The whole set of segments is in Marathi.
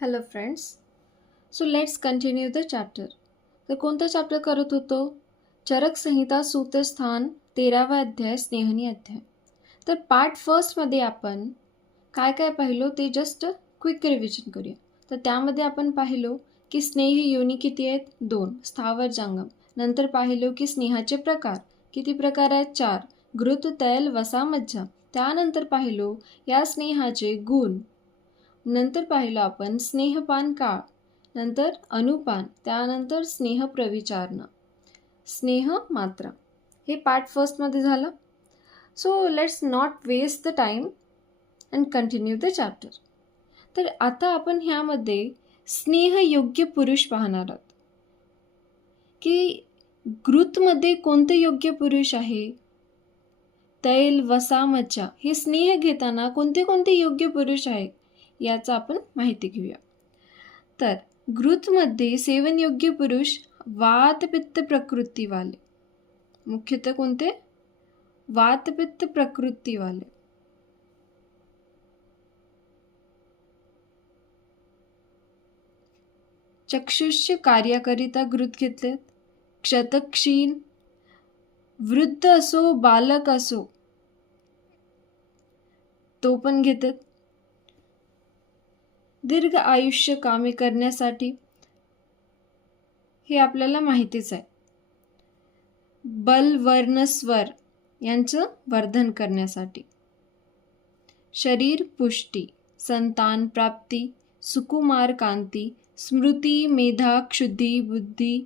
Hello friends. So let's continue the chapter. तर कोणतं चॅप्टर करत होतो? चरक संहिता सूत्रस्थान 13वा अध्याय स्नेहनी अध्याय. तर पार्ट फर्स्टमध्ये आपण काय काय पाहिलो ते जस्ट क्विक रिव्हिजन करूया. तर त्यामध्ये आपण पाहिलो की स्नेह योनी किती आहेत? 2. स्थावर जंगम. नंतर पाहिलो की स्नेहाचे प्रकार किती प्रकार आहेत? 4. घृत, तैल, वसा, मज्जा. त्यानंतर पाहिलो या स्नेहाचे गुण. नंतर पाहिलं आपण स्नेहपान काळ, नंतर अनुपान, त्यानंतर स्नेह प्रविचारणा, स्नेह मात्रा. हे पार्ट फर्स्टमध्ये झालं. So let's not waste the time and continue the chapter. तर आता आपण ह्यामध्ये स्नेहयोग्य पुरुष पाहणार आहोत की घृतमध्ये कोणते योग्य पुरुष आहे? तैल, वसा, मज्जा हे स्नेह घेताना कोणते कोणते योग्य पुरुष आहेत याचा आपण माहिती घेऊया. तर घृतमध्ये सेवनयोग्य पुरुष वातपित्त प्रकृतीवाले. मुख्यतः कोणते? वातपित्त प्रकृतीवाले. चक्षुष्य कार्याकरिता घृत घेतलेत. क्षतक्षीण, वृद्ध असो बालक असो तो पण घेतात. दीर्घ आयुष्य कामे करण्यासाठी हे आपल्याला माहितीच आहे. बल, वर्ण, स्वर यांचं वर्धन करण्यासाठी. शरीर पुष्टी, संतान प्राप्ती, सुकुमार कांती, स्मृती, मेधा, क्षुद्धी, बुद्धी,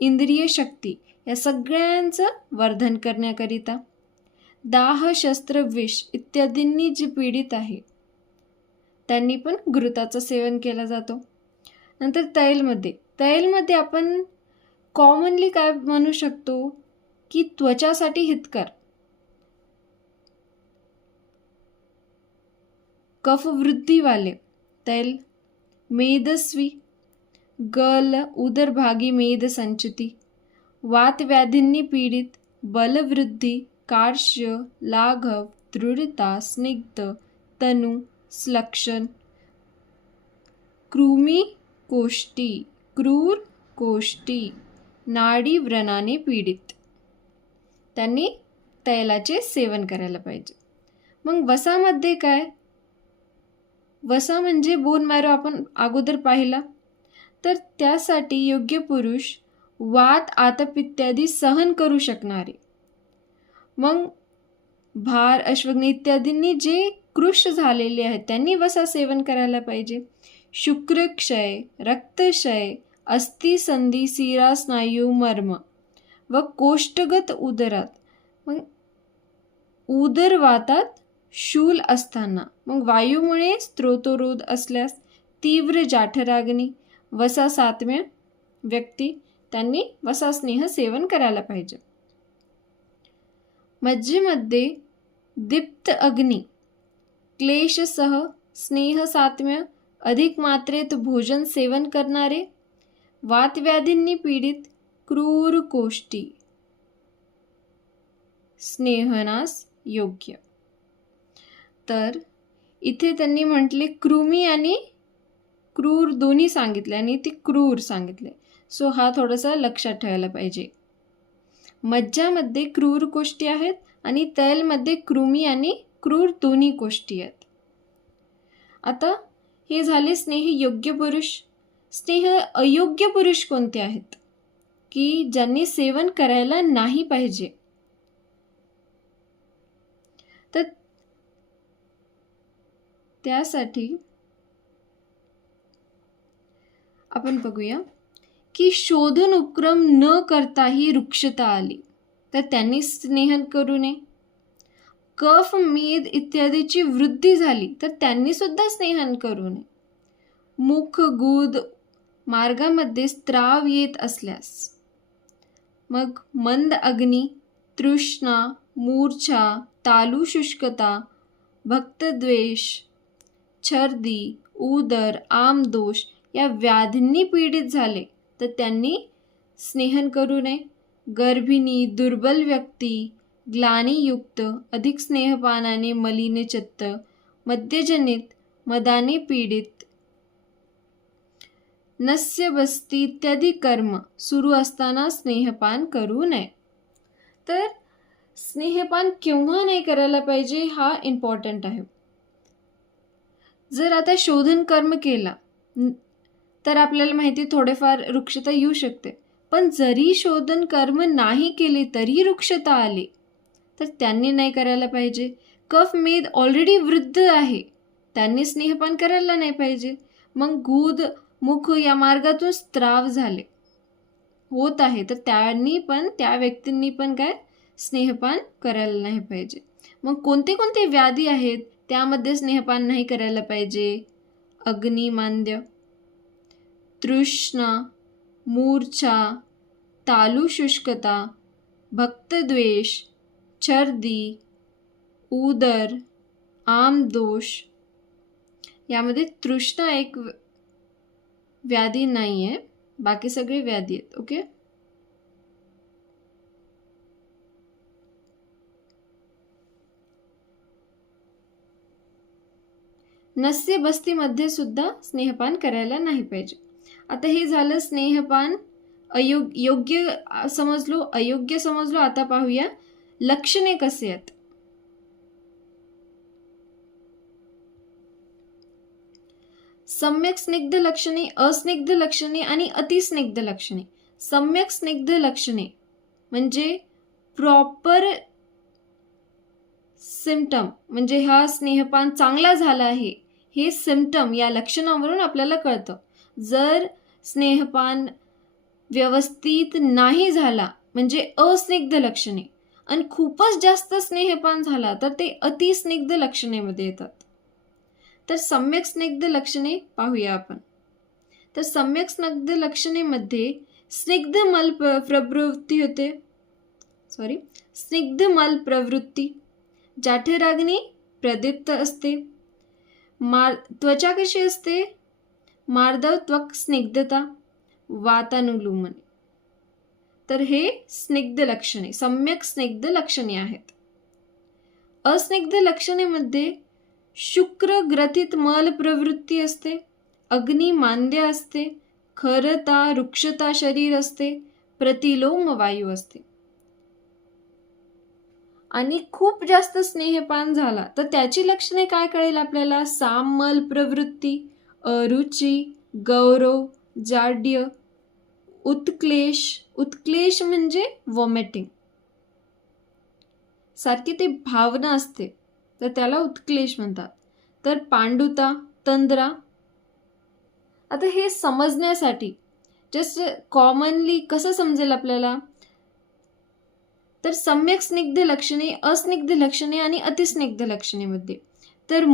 इंद्रिय शक्ती या सगळ्यांचं वर्धन करण्याकरिता. दाह, शस्त्र, विष इत्यादींनी जे पीडित आहे त्यांनी पण घृताचं सेवन केलं जातो. नंतर तैलमध्ये आपण कॉमनली काय म्हणू शकतो की त्वचासाठी हितकर. कफवृद्धीवाले तैल. मेदस्वी, गल, उदरभागी मेद संचिती, वातव्याधींनी पीडित, बलवृद्धी, कार्श्य, लाघव, दृढता, स्निग्ध, तनु, श्लक्षण, कृमी कोष्टी, क्रूर कोष्टी, नाडी व्रणाने पीडित त्यांनी तैलाचे सेवन करायला पाहिजे. मग वसामध्ये काय? वसा म्हणजे बोन मॅरो आपण अगोदर पाहिला. तर त्यासाठी योग्य पुरुष वात, आतप इत्यादी सहन करू शकणारे. मग भार, अश्वग्नी इत्यादींनी जे कृश झालेले आहेत त्यांनी वसा सेवन करायला पाहिजे. शुक्रक्षय, रक्तक्षय, अस्थिसंधी, सिरा, स्नायू, मर्म व कोष्ठगत उदरात. मग उदरवातात शूल असताना, मग वायूमुळे स्त्रोतरोध असल्यास, तीव्र जाठराग्नी, वसा 7व्या व्यक्ती त्यांनी वसा स्नेह सेवन करायला पाहिजे. मज्जेमध्ये दीप्त अग्नी, क्लेशसह, स्नेह 7व्या, अधिक मात्रेत भोजन सेवन करणारे, वातव्याधींनी पीडित, क्रूर कोष्टी, स्नेहनास योग्य. तर इथे त्यांनी म्हटले कृमी आणि क्रूर दोन्ही सांगितले आणि ती क्रूर सांगितले. सो हा थोडासा लक्षात ठेवायला पाहिजे. मज्जामध्ये क्रूर कोष्टी आहेत आणि तैलमध्ये कृमी आणि क्रूर दोन्ही कोष्टी आहेत. आता हे झाले स्नेह योग्य पुरुष. स्नेह अयोग्य पुरुष कोणते आहेत की ज्यांनी सेवन करायला नाही पाहिजे? तर त्यासाठी आपण बघूया की शोधन उपक्रम न करताही रुक्षता आली तर त्यांनी स्नेहन करू नये. कफ, मेद इत्यादीची वृद्धी झाली तर त्यांनी सुद्धा स्नेहन करू नये. मुख, गुद मार्गामध्ये स्त्राव येत असल्यास, मग मंद अग्नी, तृष्णा, मूर्छा, तालू शुष्कता, भक्तद्वेष, छर्दी, उदर, आमदोष या व्याधींनी पीडित झाले तर त्यांनी स्नेहन करू नये. गर्भिणी, दुर्बल व्यक्ती, ग्लानीयुक्त, अधिक स्नेहपानाने मलिन चित्त, मद्यजनित, मदाने पीडित, नस्य बस्ती इत्यादी कर्म सुरू असताना स्नेहपान करू नये. तर स्नेहपान केव्हा नाही करायला पाहिजे हा इम्पॉर्टंट आहे. जर आता शोधन कर्म केला तर आपल्याला माहिती थोडेफार रुक्षता येऊ शकते, पण जरी शोधन कर्म नाही केले तरी रुक्षता आली तर त्यांनी नाही करायला पाहिजे. कफ मेद ऑलरेडी वृद्ध आहे, त्यांनी स्नेहपान करायला नाही पाहिजे. मग गुद मुख या मार्गातून स्त्राव झाले होत आहे तर त्या व्यक्तींनी पण काय स्नेहपान करायला नाही पाहिजे. मग कोणते कोणते व्याधी आहेत त्यामध्ये स्नेहपान नाही करायला पाहिजे? अग्निमांद्य, तृष्णा, मूर्छा, तालुशुष्कता, भक्तद्वेष, छर्दी, उदर, आमदोष. यामध्ये तृष्णा एक व्याधी नाही आहे, बाकी सगळे व्याधी आहेत. ओके. नस्य बस्तीमध्ये सुद्धा स्नेहपान करायला नाही पाहिजे. आता हे झालं स्नेहपान योग्य समजलो, अयोग्य समजलो. आता पाहूया लक्षणे कसे आहेत. सम्यक स्निग्ध लक्षणे, अस्निग्ध लक्षणे आणि अतिस्निग्ध लक्षणे. सम्यक स्निग्ध लक्षणे म्हणजे प्रॉपर सिम्पटम, म्हणजे हा स्नेहपान चांगला झाला आहे हे सिम्पटम या लक्षणावरून आपल्याला कळतं. जर स्नेहपान व्यवस्थित नाही झाला म्हणजे अस्निग्ध लक्षणे, आणि खूपच जास्त स्नेहपान झाला तर ते अतिस्निग्ध लक्षणेमध्ये येतात. तर सम्यक स्निग्ध लक्षणे पाहूया आपण. तर सम्यक स्निग्ध लक्षणेमध्ये स्निग्ध मल प्रवृत्ती होते, स्निग्ध मल प्रवृत्ती, जाठराग्नी प्रदीप्त असते, त्वचा कशी असते, मार्दव त्वक स्निग्धता, वातानुलूमन. तर हे स्निग्ध लक्षणे, सम्यक स्निग्ध लक्षणे आहेत. अस्निग्ध लक्षणेमध्ये शुक्र ग्रथित मल प्रवृत्ती असते, अग्नी मांद्य असते, खरता रुक्षता शरीर असते, प्रतिलोम वायू असते. आणि खूप जास्त स्नेहपान झाला तर त्याची लक्षणे काय कळेल आपल्याला? सामल प्रवृत्ती, अरुची, गौरव, जाड्य, उत्क्लेश. उत्क्लेश म्हणजे वॉमिटिंग सारखी ते भावना असते तर त्याला उत्क्लेश म्हणतात. तर पांडुता, तंद्रा. आता हे समजण्यासाठी जस्ट कॉमनली कसं समजेल आपल्याला? तर सम्यक स्निग्ध लक्षणे, अस्निग्ध लक्षणे आणि अतिस्निग्ध लक्षणेमध्ये. तर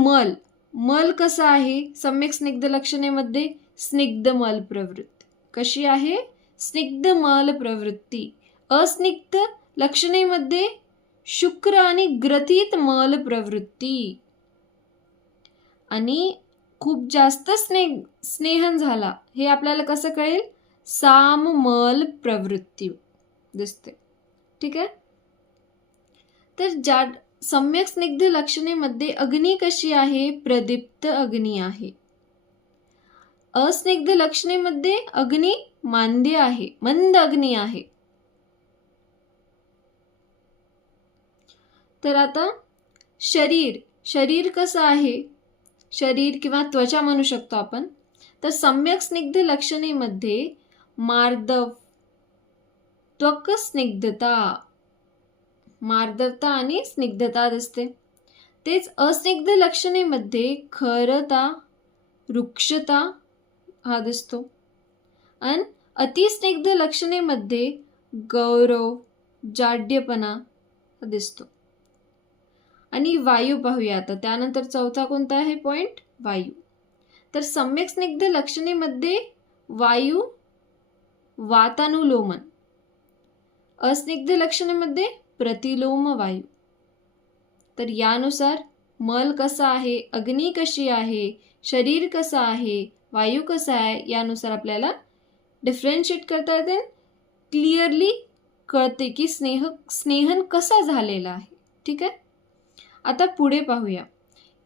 मल कसा आहे सम्यक स्निग्ध लक्षणेमध्ये? स्निग्ध मल प्रवृत्ती. कशी आहे? स्निग्ध मल प्रवृत्ती. अस्निग्ध लक्षणेमध्ये शुक्र आणि ग्रथित मल प्रवृत्ती. आणि खूप जास्त स्नेहन झाला हे आपल्याला कसं कळेल? साम मल प्रवृत्ती दिसते. ठीक आहे. तर सम्यक स्निग्ध लक्षणेमध्ये अग्नी कशी आहे? प्रदीप्त अग्नी आहे. अस्निग्ध लक्षणेमध्ये अग्नी मांद्य आहे, मंद अग्नी आहे. तर आता शरीर कसं आहे? शरीर किंवा त्वचा म्हणू शकतो आपण. तर सम्यक स्निग्ध लक्षणेमध्ये मार्दव, त्वक स्निग्धता, मार्दवता आणि स्निग्धता दिसते. तेच अस्निग्ध लक्षणेमध्ये खरता, रुक्षता हा दिसतो. आणि अतिस्निग्ध लक्षणेमध्ये गौरव, जाड्यपणा दिसतो. आणि वायू पाहूया आता. त्यानंतर चौथा कोणता आहे पॉइंट? वायू. तर सम्यक स्निग्ध लक्षणेमध्ये वायू, वातानुलोमन. अस्निग्ध लक्षणेमध्ये प्रतिलोम वायू. तर यानुसार मल कसा आहे, अग्नी कशी आहे, शरीर कसं आहे, वायू कसा आहे, यानुसार आपल्याला डिफरेन्शिएट करता येते. क्लिअरली कळते की स्नेहन कसा झालेला आहे. ठीक आहे. आता पुढे पाहूया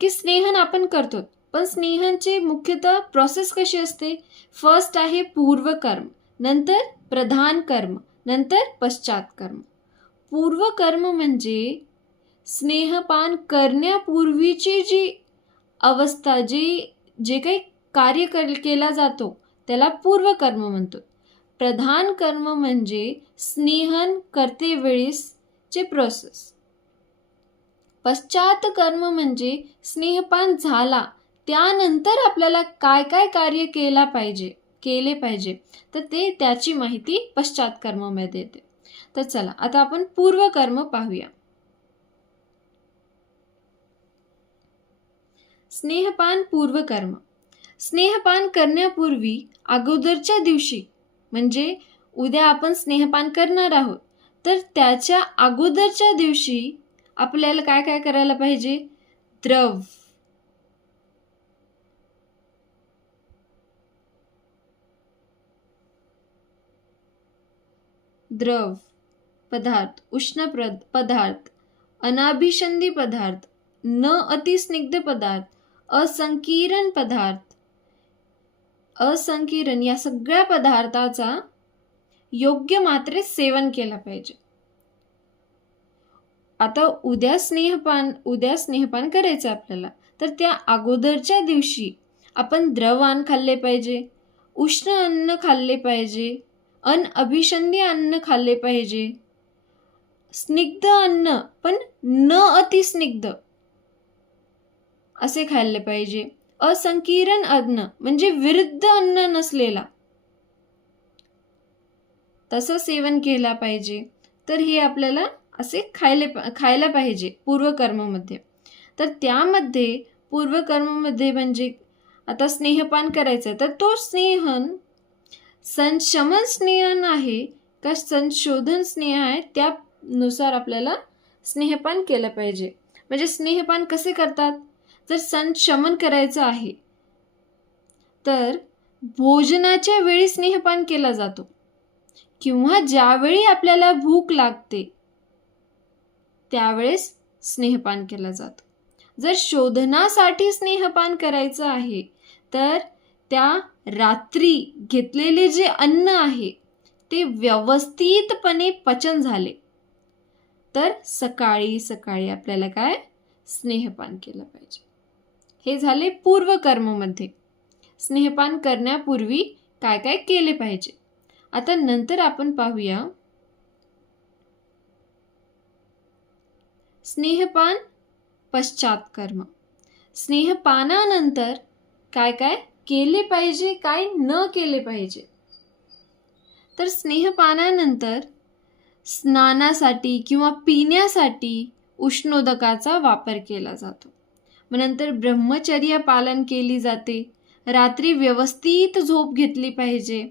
की स्नेहन आपण करतो पण स्नेहनची मुख्यतः प्रोसेस कशी असते? फर्स्ट आहे पूर्वकर्म, नंतर प्रधान कर्म, नंतर पश्चात कर्म. पूर्वकर्म म्हणजे स्नेहपान करण्यापूर्वीची जी अवस्था, जे काही कार्य केला जातो त्याला पूर्वकर्म म्हणतो. प्रधान कर्म म्हणजे स्नेहन करते वेळेसचे प्रोसेस. पश्चात कर्म म्हणजे स्नेहपान झाला त्यानंतर आपल्याला काय काय कार्य केले पाहिजे तर त्याची माहिती पश्चात कर्मामध्ये येते. तर चला आता आपण पूर्वकर्म पाहूया. स्नेहपान पूर्वकर्म. स्नेहपान करण्यापूर्वी अगोदरच्या दिवशी म्हणजे उद्या आपण स्नेहपान करणार आहोत तर त्याच्या अगोदरच्या दिवशी आपल्याला काय काय करायला पाहिजे? द्रव पदार्थ, उष्ण पदार्थ, अनाभिसंधी पदार्थ, न अतिस्निग्ध पदार्थ, असंकीर्ण पदार्थ, असंकीर्ण या सगळ्या पदार्थाचा योग्य मात्रेत सेवन केला पाहिजे. आता उद्या स्नेहपान करायचं आपल्याला तर त्या अगोदरच्या दिवशी आपण द्रव अन्न खाल्ले पाहिजे, उष्ण अन्न खाल्ले पाहिजे, अनअभिसंधी अन्न खाल्ले पाहिजे, स्निग्ध अन्न पण न अतिस्निग्ध असे खाल्ले पाहिजे, असंकीर्ण अन्न म्हणजे विरुद्ध अन्न नसलेला तसं सेवन केला पाहिजे. तर हे आपल्याला असे खायला पाहिजे पूर्वकर्मामध्ये. तर त्यामध्ये पूर्वकर्मामध्ये म्हणजे आता स्नेहपान करायचं तर तो स्नेहन संशमन स्नेहन आहे का संशोधन स्नेह आहे त्यानुसार आपल्याला स्नेहपान केलं पाहिजे. म्हणजे स्नेहपान कसे करतात? जर संशमन करायचं आहे तर भोजनाच्या वेळी स्नेहपान केला जातो किंवा ज्यावेळी आपल्याला भूक लागते त्यावेळेस स्नेहपान केला जातो. जर शोधनासाठी स्नेहपान करायचं आहे तर त्या रात्री घेतलेले जे अन्न आहे ते व्यवस्थितपणे पचन झाले तर सकाळी आपल्याला काय स्नेहपान केलं पाहिजे. हे झाले पूर्वकर्ममध्ये स्नेहपान करण्यापूर्वी काय काय केले पाहिजे. आता नंतर आपण पाहूया स्नेहपान पश्चात कर्म. स्नेहपानानंतर काय काय केले पाहिजे, काय न केले पाहिजे. तर स्नेहपानानंतर स्नानासाठी किंवा पिण्यासाठी उष्णोदकाचा वापर केला जातो. मग नंतर ब्रह्मचर्य पालन केली जाते. रात्री व्यवस्थित झोप घेतली पाहिजे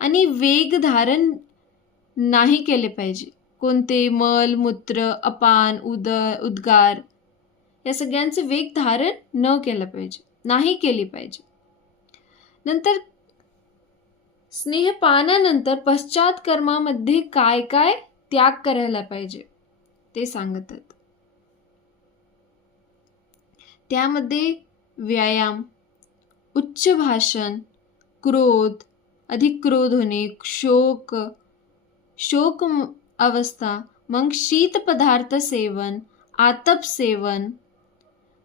आणि वेग धारण नाही केले पाहिजे. कोणते मल मूत्र अपान उद्गार या सगळ्यांचे वेग धारण नाही केली पाहिजे. नंतर स्नेहपानानंतर पश्चात कर्मामध्ये काय काय त्याग करायला पाहिजे ते सांगतात. त्यामध्ये व्यायाम, उच्च भाषण, क्रोध, अधिक क्रोध होणे, शोक अवस्था, मग शीत पदार्थ सेवन, आतप सेवन,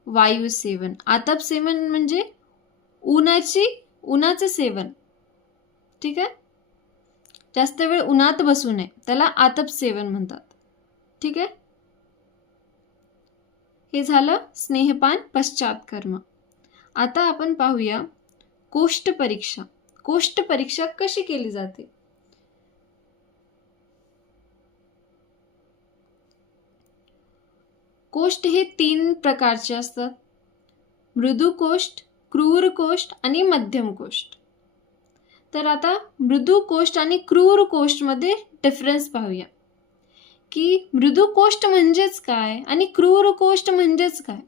वायू सेवन. आतप सेवन म्हणजे उन्हाचे सेवन. ठीक आहे, जास्त वेळ उन्हात बसू नये त्याला आतप सेवन म्हणतात. ठीक आहे, हे झालं स्नेहपान पश्चात कर्म. आता आपण पाहूया कोष्ठ परीक्षा. कोष्ठ परीक्षा कशी केली जाते? कोष्ठ हे 3 प्रकारचे असतात. मृदू कोष्ठ, क्रूर कोष्ठ आणि मध्यम कोष्ठ. तर आता मृदू कोष्ठ आणि क्रूर कोष्ठ मध्ये डिफरन्स पाहूया की मृदू कोष्ठ म्हणजेच काय आणि क्रूर कोष्ठ म्हणजेच काय.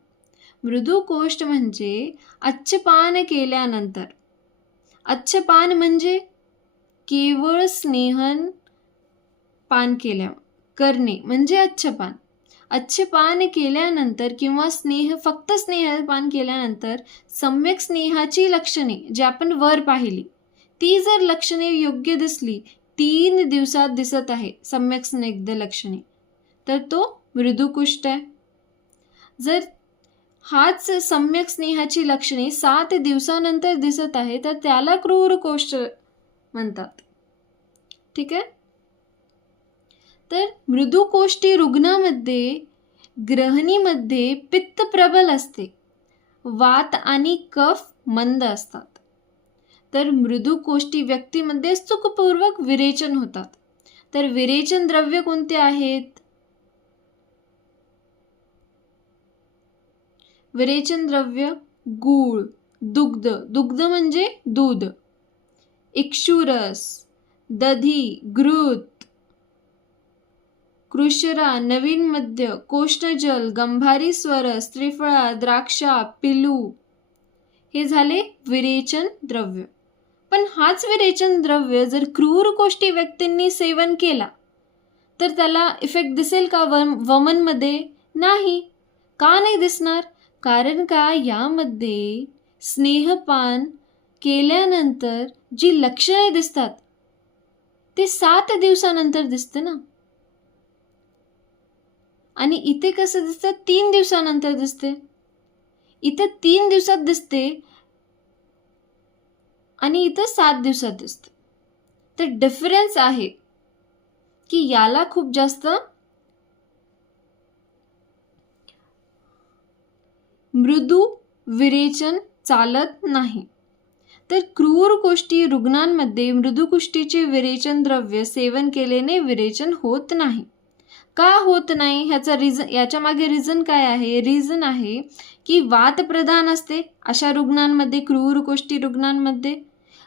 मृदू कोष्ठ म्हणजे अच्छपान केल्यानंतर, अच्छपान म्हणजे केवळ स्नेहन पान करणे म्हणजे अच्छपान. अच्छेपान केल्यानंतर किंवा फक्त स्नेहपान केल्यानंतर सम्यक स्नेहाची लक्षणे जी आपण वर पाहिली, ती जर लक्षणे योग्य दिसली, 3 दिवसात दिसत आहे सम्यक स्निग्ध लक्षणे, तर तो मृदुकुष्ठ आहे. जर हाच सम्यक स्नेहाची लक्षणे 7 दिवसानंतर दिसत आहे, तर त्याला क्रूर कोष्ठ म्हणतात. ठीक आहे. तर मृदुकोष्ठी रुग्णामध्ये ग्रहणीमध्ये पित्त प्रबल असते, वात आणि कफ मंद असतात. तर मृदुकोष्ठी व्यक्तीमध्ये सुखपूर्वक विरेचन होतात. तर विरेचन द्रव्य कोणते आहेत? विरेचन द्रव्य गूळ, दुग्ध, दुग्ध म्हणजे दूध, इक्षुरस, दधी, घृत, कृशरा, नवीन मद्य, कोष्णजल, गंभारी स्वरस, त्रिफळा, द्राक्षा, पिलू, हे झाले विरेचन द्रव्य. पण हाच विरेचन द्रव्य जर क्रूर कोष्ठी व्यक्तींनी सेवन केला तर त्याला इफेक्ट दिसेल का वमनमध्ये? नाही. का नाही दिसणार? कारण का यामध्ये स्नेहपान केल्यानंतर जी लक्षणे दिसतात ते 7 दिवसानंतर दिसते ना, आणि इथे कसं दिसतं? 3 दिवसानंतर दिसते. इथे 3 दिवसात दिसते आणि इथं 7 दिवसात दिसते. तर डिफरन्स आहे की याला खूप जास्त मृदू विरेचन चालत नाही. तर क्रूर कोष्ठी रुग्णांमध्ये मृदुकुष्ठीचे विरेचन द्रव्य सेवन केल्याने विरेचन होत नाही. का होत नाही? याच्या मागे रिझन काय आहे? रिझन आहे की वातप्रधान असते अशा रुग्णांमध्ये, क्रूर कोष्ठी रुग्णांमध्ये.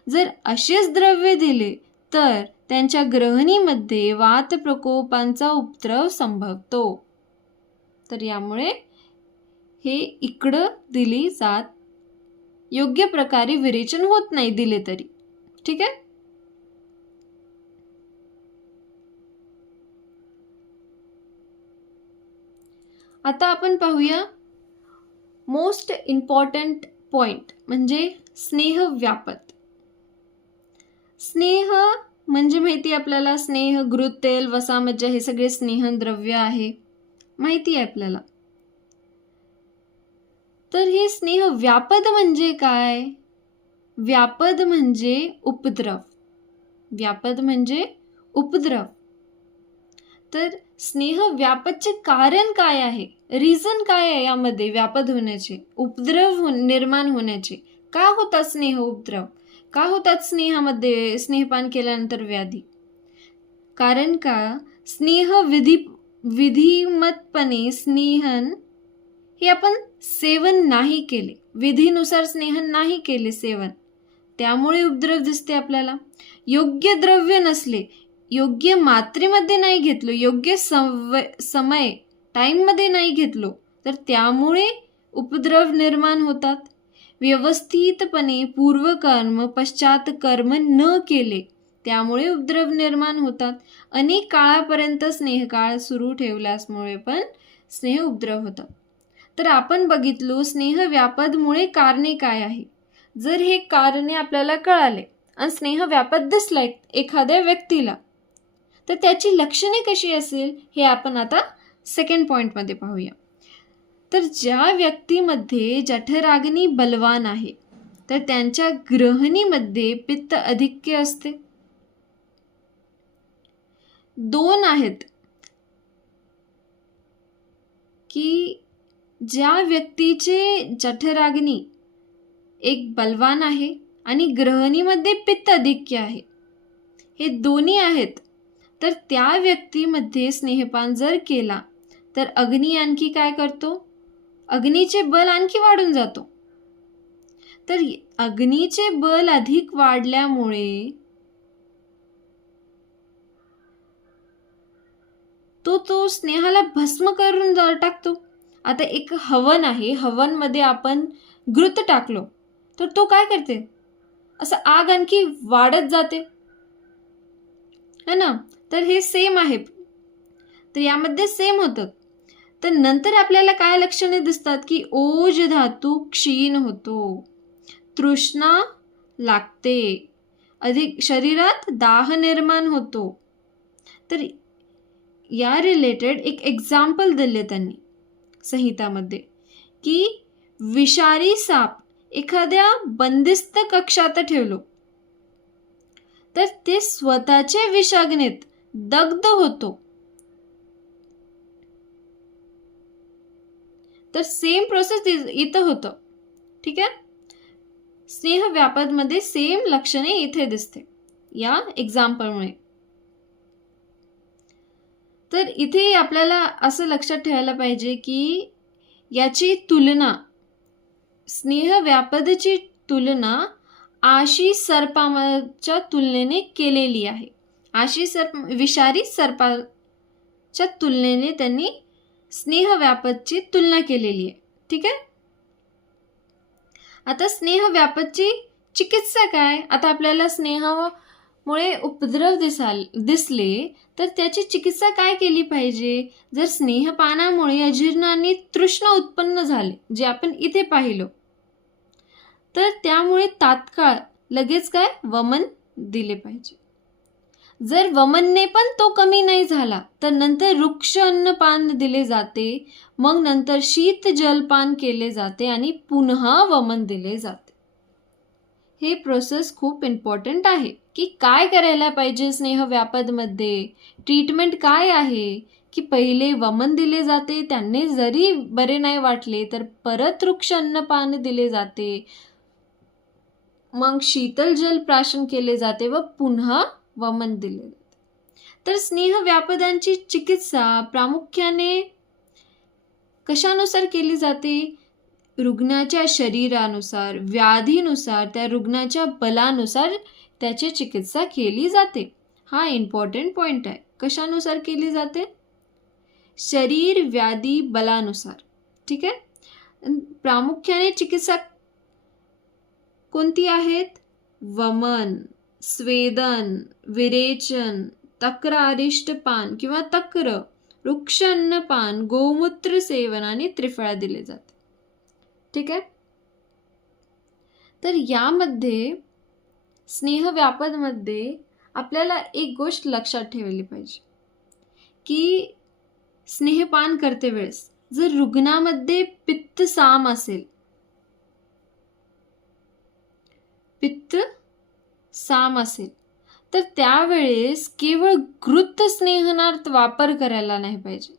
जर असेच द्रव्य दिले तर त्यांच्या ग्रहणीमध्ये वात प्रकोपांचा उपद्रव संभवतो. तर यामुळे हे इकडं दिली जात, योग्य प्रकारे विरेचन होत नाही दिले तरी. ठीक आहे. आता आपण पाहूया मोस्ट इम्पॉर्टंट पॉइंट म्हणजे स्नेह व्यापत. स्नेह म्हणजे माहिती आपल्याला, स्नेह, घृत, तेल, वसा, मज्जा हे सगळे स्नेहद्रव्य आहे, माहिती आहे आपल्याला. तर हे स्नेह व्यापद म्हणजे काय? व्यापद म्हणजे उपद्रव. व्यापद म्हणजे उपद्रव. तर स्नेह व्यापदचे कारण काय आहे? रिझन काय आहे यामध्ये व्यापद होण्याचे, उपद्रव निर्माण होण्याचे? का होतात स्नेह उपद्रव? का होतात स्नेहामध्ये स्नेहपान केल्यानंतर व्याधी? कारण का स्नेह विधिमतपणे स्नेहन हे आपण सेवन नाही केले, विधीनुसार स्नेहन नाही केले सेवन, त्यामुळे उपद्रव दिसते आपल्याला. योग्य द्रव्य नसले, योग्य मात्रेमध्ये नाही घेतलो, योग्य समय टाईममध्ये नाही घेतलो, तर त्यामुळे उपद्रव निर्माण होतात. व्यवस्थितपणे पूर्वकर्म पश्चात कर्म न केले, त्यामुळे उपद्रव निर्माण होतात. अनेक काळापर्यंत स्नेहकाळ सुरू ठेवल्यामुळे पण स्नेह उपद्रव होतात. तर आपण बघितलो स्नेह व्यापदमुळे कारणे काय आहे. जर हे कारणे आपल्याला कळाले आणि स्नेह व्यापद दिसलाय एखाद्या व्यक्तीला, तर त्याची लक्षणे कशी असेल हे आपण आता सेकंड पॉइंटमध्ये पाहूया. तर ज्या व्यक्तीमध्ये जठराग्नी बलवान आहे तर त्यांच्या ग्रहणीमध्ये पित्त अधिक्य असते. 2 आहेत की ज्या व्यक्तीचे जठराग्नी एक बलवान आहे आणि ग्रहणीमध्ये पित्त अधिक्य आहे, हे दोन्ही आहेत, तर त्या व्यक्तीमध्ये स्नेहपान जर केला तर अग्नी आणखी काय करतो? अग्नीचे बल आणखी वाढून जातो. तर अग्नीचे बल अधिक वाढल्यामुळे तो स्नेहाला भस्म करून टाकतो. आता एक हवन आहे, हवनमध्ये आपण घृत टाकलो तर तो काय करते? असं आग आणखी वाढत जाते है ना. तर हे सेम आहे, तर यामध्ये सेम होतं. तर नंतर आपल्याला काय लक्षणे दिसतात की ओज धातू क्षीण होतो, तृष्णा लागते, अधिक शरीरात दाह निर्माण होतो. तर या रिलेटेड एक एक्झाम्पल दिले त्यांनी संहितामध्ये की विषारी साप एखाद्या बंदिस्त कक्षात ठेवलो तर ते स्वतःचे विषाग्नीत दग्ध होतो. तर सेम प्रोसेस इथं होतं. ठीक आहे. स्नेह व्यापद मध्ये सेम लक्षणे इथे दिसते या एक्झाम्पलमुळे. तर इथे आपल्याला असं लक्षात ठेवायला पाहिजे की याची तुलना, स्नेह व्यापदची तुलना आशी सर्पाच्या तुलनेने केलेली आहे. आशी सर्प विषारी सर्पाच्या तुलनेने त्यांनी स्नेह व्यापदची तुलना केलेली आहे. ठीक आहे. आता स्नेह व्यापदची चिकित्सा काय? आता आपल्याला स्नेहामुळे उपद्रव दिसले तर त्याची चिकित्सा काय केली पाहिजे? जर स्नेहपानामुळे अजीर्ण आणि तृष्णा उत्पन्न झाले, जे आपण इथे पाहिलं, तर त्यामुळे तात्काळ लगेच काय वमन दिले पाहिजे. जर वमनने पण तो कमी नाही झाला तर नंतर वृक्ष अन्नपान दिले जाते, मग नंतर शीत जलपान केले जाते आणि पुन्हा वमन दिले जाते. हे प्रोसेस खूप इम्पॉर्टंट आहे की काय करायला पाहिजे स्नेह व्यापदमध्ये, ट्रीटमेंट काय आहे की पहिले वमन दिले जाते, त्यांनी जरी बरे नाही वाटले तर परत वृक्ष अन्नपान दिले जाते, मग शीतल जल प्राशन केले जाते व पुन्हा वमन दिले जाते. तर स्नेह व्यापदांची चिकित्सा प्रामुख्याने कशानुसार केली जाते? रुग्णाच्या शरीरानुसार, व्याधीनुसार, त्या रुग्णाच्या बलानुसार त्याची चिकित्सा केली जाते. हा इम्पॉर्टंट पॉइंट आहे. कशानुसार केली जाते? शरीर व्याधी बलानुसार. ठीक आहे. प्रामुख्याने चिकित्सा कोणती आहेत? वमन, स्वेदन, विरेचन, तक्रारिष्टपान किंवा तक्र, वृक्ष अन्नपान, गोमूत्र सेवन आणि त्रिफळा दिले जाते. ठीक आहे. तर यामध्ये स्नेह व्यापदमध्ये आपल्याला एक गोष्ट लक्षात ठेवली पाहिजे की स्नेहपान करते वेळेस जर रुग्णामध्ये पित्त साम असेल, तर त्यावेळेस केवळ घृत स्नेहनार्थ वापर करायला नाही पाहिजे.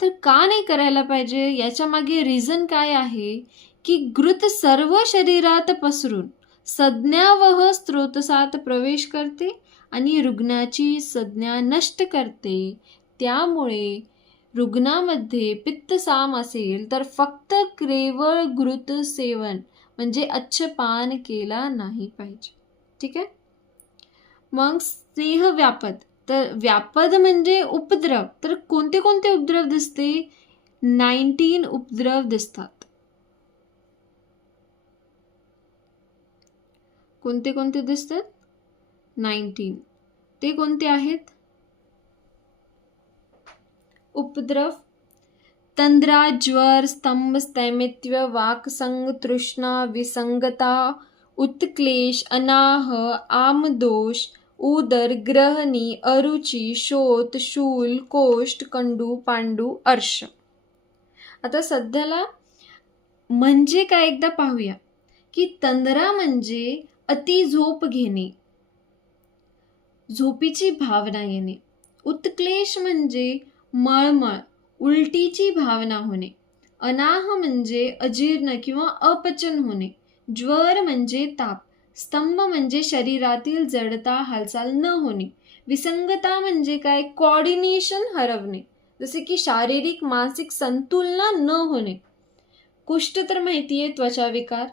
तर का नाही करायला पाहिजे? याच्या मागे रिझन काय आहे की घृत सर्व शरीरात पसरून संज्ञावह स्त्रोतसात प्रवेश करते आणि रुग्णाची संज्ञा नष्ट करते. त्यामुळे रुग्णामध्ये पित्तसाम असेल तर फक्त केवळ घृत सेवन म्हणजे अच्छपान केला नाही पाहिजे. ठीक आहे. मग स्नेह व्यापद, तर व्यापद म्हणजे उपद्रव. तर कोणते कोणते उपद्रव दिसते? 19 उपद्रव दिसतात. कोणते कोणते दिसतात? 19. ते कोणते आहेत उपद्रव? तंद्रा, ज्वर, स्तंभ, स्थैमित्व, वाकसंग, तृष्णा, विसंगता, उत्क्लेश, अनाह, आमदोष, उदर, ग्रहणी, अरुची, शोथ, शूल, कोष्ठ, कंडू, पांडू, अर्श. आता सध्याला म्हणजे काय एकदा पाहूया की तंद्रा म्हणजे अति झोप घेणे, झोपीची भावना येणे. उत्क्लेश म्हणजे मळमळ, उलटीची भावना होणे. अनाह म्हणजे अजीर्ण किंवा अपचन होणे. ज्वर म्हणजे ताप. स्तंभ म्हणजे शरीरातील जडता, हालचाल न होणे. विसंगता म्हणजे काय? कोऑर्डिनेशन हरवणे, जसे की शारीरिक मानसिक संतुलन न होणे. कुष्ठ तर माहितीये, त्वचा विकार.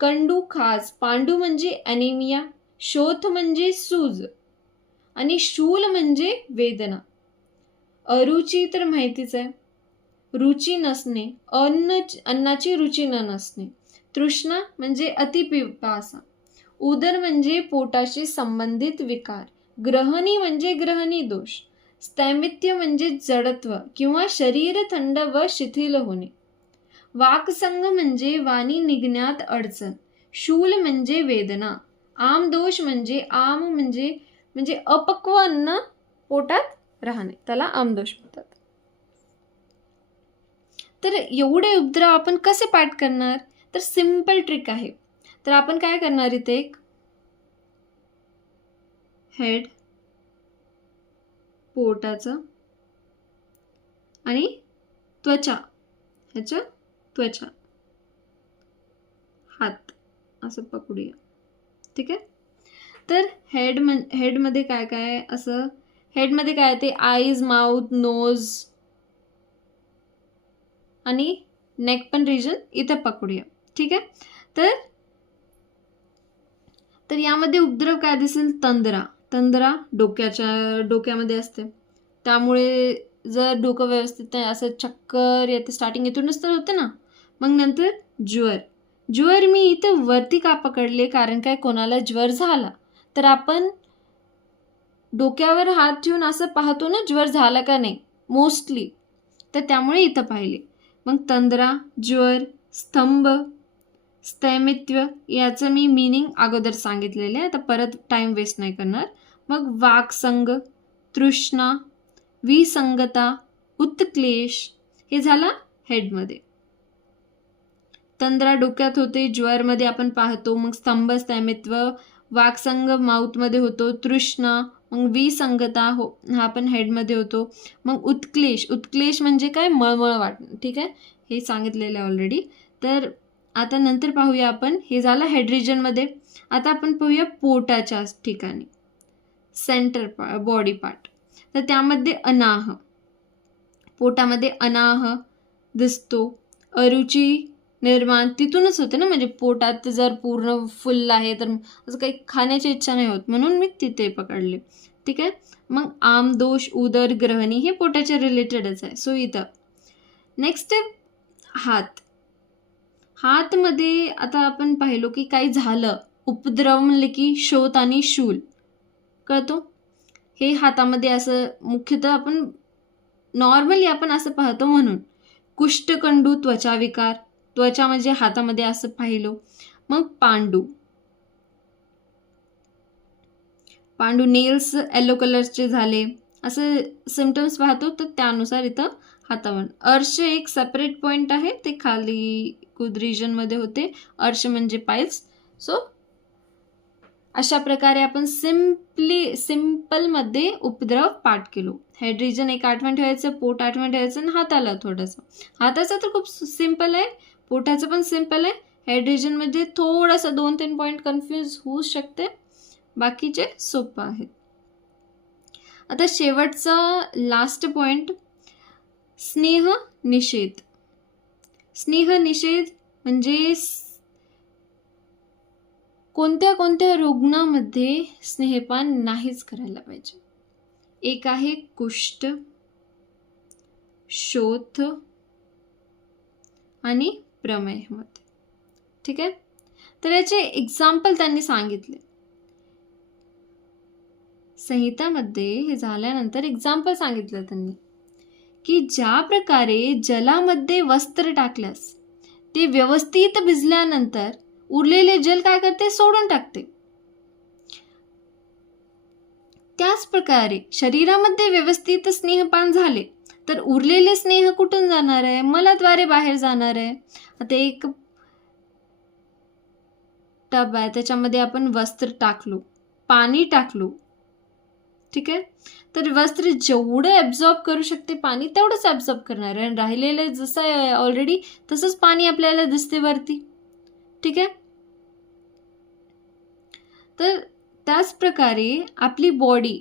कंडू खाज. पांडू म्हणजे ॲनिमिया. शोथ म्हणजे सूज आणि शूल म्हणजे वेदना. अरुची तर माहितीच आहे, रुची नसणे, अन्नाची रुची न नसणे. तृष्णा म्हणजे अतिपिपासा. उदर म्हणजे पोटाशी संबंधित विकार. ग्रहणी म्हणजे ग्रहणी दोष. स्थैमित्य म्हणजे जडत्व किंवा शरीर थंड व शिथिल होणे. वाकसंग म्हणजे वाणी निघण्यात अडचण. शूल म्हणजे वेदना. आमदोष म्हणजे आम म्हणजे अपक्व अन्न पोटात राहणे, त्याला आमदोष म्हणतात. तर एवढे उपद्रव आपण कसे पाठ करणार? तर सिंपल ट्रिक आहे. तर आपण काय करणार इथे, एक हेड, पोटाचं आणि त्वचा, ह्याच्या त्वचा, हात असं पकडूया. ठीक आहे. तर हेडमध्ये काय काय असं, हेडमध्ये काय ते आईज, माउथ, नोज आणि नेक पण रिजन इथे पकडूया. ठीक आहे. तर यामध्ये उपद्रव काय दिसेल? तंद्रा डोक्यामध्ये असते. त्यामुळे जर डोकं व्यवस्थित नाही, असं चक्कर येते, स्टार्टिंग इथूनच तर होते ना. मग नंतर ज्वर मी इथं वरती का पकडले? कारण काय, कोणाला ज्वर झाला तर आपण डोक्यावर हात ठेवून असं पाहतो ना, ज्वर झाला का नाही मोस्टली, तर त्यामुळे इथं पाहिले. मग तंद्रा, ज्वर, स्तंभ, स्थैमित्व याचं मी मीनिंग अगोदर सांगितलेलं आहे, आता परत टाइम वेस्ट नाही करणार. मग वाकसंग, तृष्णा, विसंगता, उत्क्लेश हे झालं हेडमध्ये. तंद्रा डोक्यात होते, ज्वरमध्ये आपण पाहतो. मग स्तंभ, स्थैमित्व, वाकसंग माउथमध्ये होतो, तृष्णा, मग विसंगता हा पण हेडमध्ये होतो. मग उत्क्लेश म्हणजे काय? मळमळ वाटणं. ठीक आहे, हे सांगितलेलं आहे ऑलरेडी. तर आता नंतर पाहूया आपण, हे झालं हेड रिजनमध्ये. आता आपण पाहूया पोटाच्या ठिकाणी, सेंटर बॉडी पार्ट. तर त्यामध्ये अनाह, पोटामध्ये अनाह दिसतो. अरुची निर्माण तिथूनच होते ना, म्हणजे पोटात जर पूर्ण फुल आहे तर असं काही खाण्याची इच्छा नाही होत, म्हणून मी तिथे पकडले. ठीक आहे. मग आमदोष, उदर ग्रहणी हे पोटाच्या रिलेटेडच आहे. सो इथं नेक्स्ट हातमध्ये आता आपण पाहिलो की काही झालं, उपद्रव म्हणले की शोथ आणि शूल कळतो. हे हातामध्ये असं मुख्यतः आपण नॉर्मली आपण असं पाहतो, म्हणून कुष्ठकंडू, त्वचाविकार, त्वचा म्हणजे हातामध्ये असं पाहिलो. मग पांडू नेल्स येलो कलरचे झाले, असं सिम्पटम्स पाहतो. तर त्यानुसार इथं हातावर अर्श एक सेपरेट पॉइंट आहे, ते खाली कुद रिजनमध्ये होते. अर्श म्हणजे पाईल्स. सो अशा प्रकारे आपण सिम्पलमध्ये उपद्रव पाठ केलो. हेड रिजन एक आठवण ठेवायचं, पोट आठवण ठेवायचं आणि हाताला थोडंसं. हाताचं तर खूप सिम्पल आहे, पोटाचं पण सिम्पल आहे. हेड रिजनमध्ये थोडंसं 2-3 पॉईंट कन्फ्यूज होऊ शकते, बाकीचे सोपं आहेत. आता शेवटचा लास्ट पॉइंट, स्नेह निषेध म्हणजे कोणत्या रुग्णामध्ये स्नेहपान नाहीच करायला पाहिजे. एक आहे कुष्ठ, शोथ आणि प्रमेहमध्ये. ठीक आहे. तर याचे एक्झाम्पल त्यांनी सांगितले संहितामध्ये. हे झाल्यानंतर एक्झाम्पल सांगितलं त्यांनी की ज्या प्रकारे जलामध्ये वस्त्र टाकल्यास ते व्यवस्थित भिजल्यानंतर उरलेले जल काय करते? सोडून टाकते. त्याच प्रकारे शरीरामध्ये व्यवस्थित स्नेहपान झाले तर उरलेले स्नेह कुठून जाणार आहे? मलाद्वारे बाहेर जाणार आहे. आता एक टब आहे, त्याच्यामध्ये आपण वस्त्र टाकलो, पाणी टाकलो. ठीक आहे. तर वस्त्र जेवढं ॲब्झॉर्ब करू शकते पाणी तेवढंच ॲब्झॉर्ब करणार आहे, आणि राहिलेलं जसं आहे ऑलरेडी तसंच पाणी आपल्याला दिसते वरती. ठीक आहे. तर त्याच प्रकारे आपली बॉडी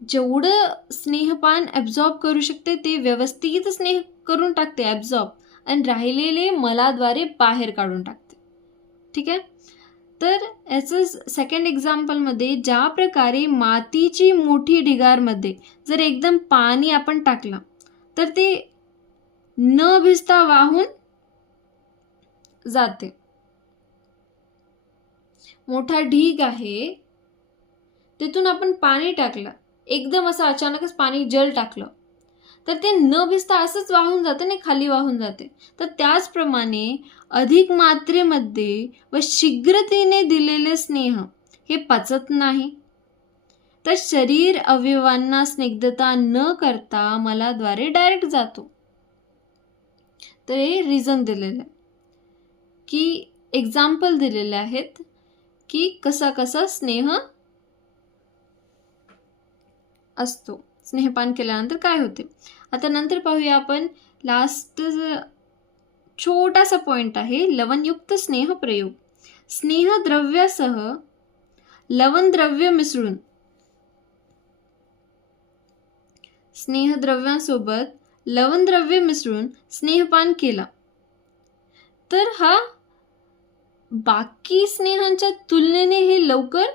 जेवढं स्नेहपान ॲब्झॉर्ब करू शकते ते व्यवस्थित स्नेह करून टाकते ॲब्झॉर्ब, आणि राहिलेले मलाद्वारे बाहेर काढून टाकते. ठीक आहे. तर याचं सेकंड एक्झाम्पलमध्ये, ज्या प्रकारे मातीची मोठी ढिगारमध्ये जर एकदम पाणी आपण टाकलं तर ते न भिजता वाहून जाते. मोठा ढीग आहे, तिथून आपण पाणी टाकलं एकदम असं अचानकच पाणी जल टाकलं तर ते न भिजता असंच वाहून जाते ना, खाली वाहून जाते. तर त्याचप्रमाणे अधिक मात्रेमध्ये व शीघ्रतेने दिलेले स्नेह हे पचत नाही, तर शरीर अवयवांना स्निग्धता न करता मलाद्वारे डायरेक्ट जातो. तर हे रिझन दिलेलं आहे की एक्झाम्पल दिलेले आहेत की कसा कसा स्नेह असतो, स्नेहपान केल्यानंतर काय होते. आता नंतर पाहूया आपण लास्ट छोटासा पॉइंट आहे, लवणयुक्त स्नेह प्रयोग. स्नेहद्रव्यासह लवणद्रव्य मिसळून स्नेहद्रव्यांसोबत लवणद्रव्य मिसळून स्नेहपान केला तर हा बाकी स्नेहांच्या तुलनेने हे लवकर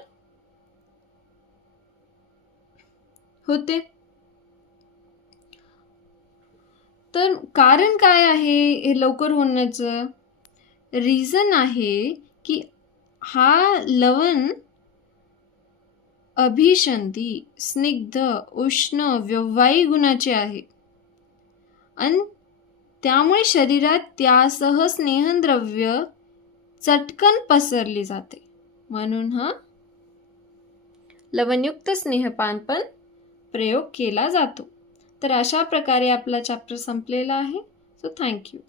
होते. तर कारण काय आहे हे लवकर होण्याचं? रिझन आहे की हा लवण अभिसंधी, स्निग्ध, उष्ण, व्यवहारी गुणाचे आहे आणि त्यामुळे शरीरात त्यासह स्नेहद्रव्य चटकन पसरली जाते, म्हणून हा लवणयुक्त स्नेहपान पण प्रयोग केला जातो. तर अशा प्रकारे आपला चॅप्टर संपलेला आहे. So thank you.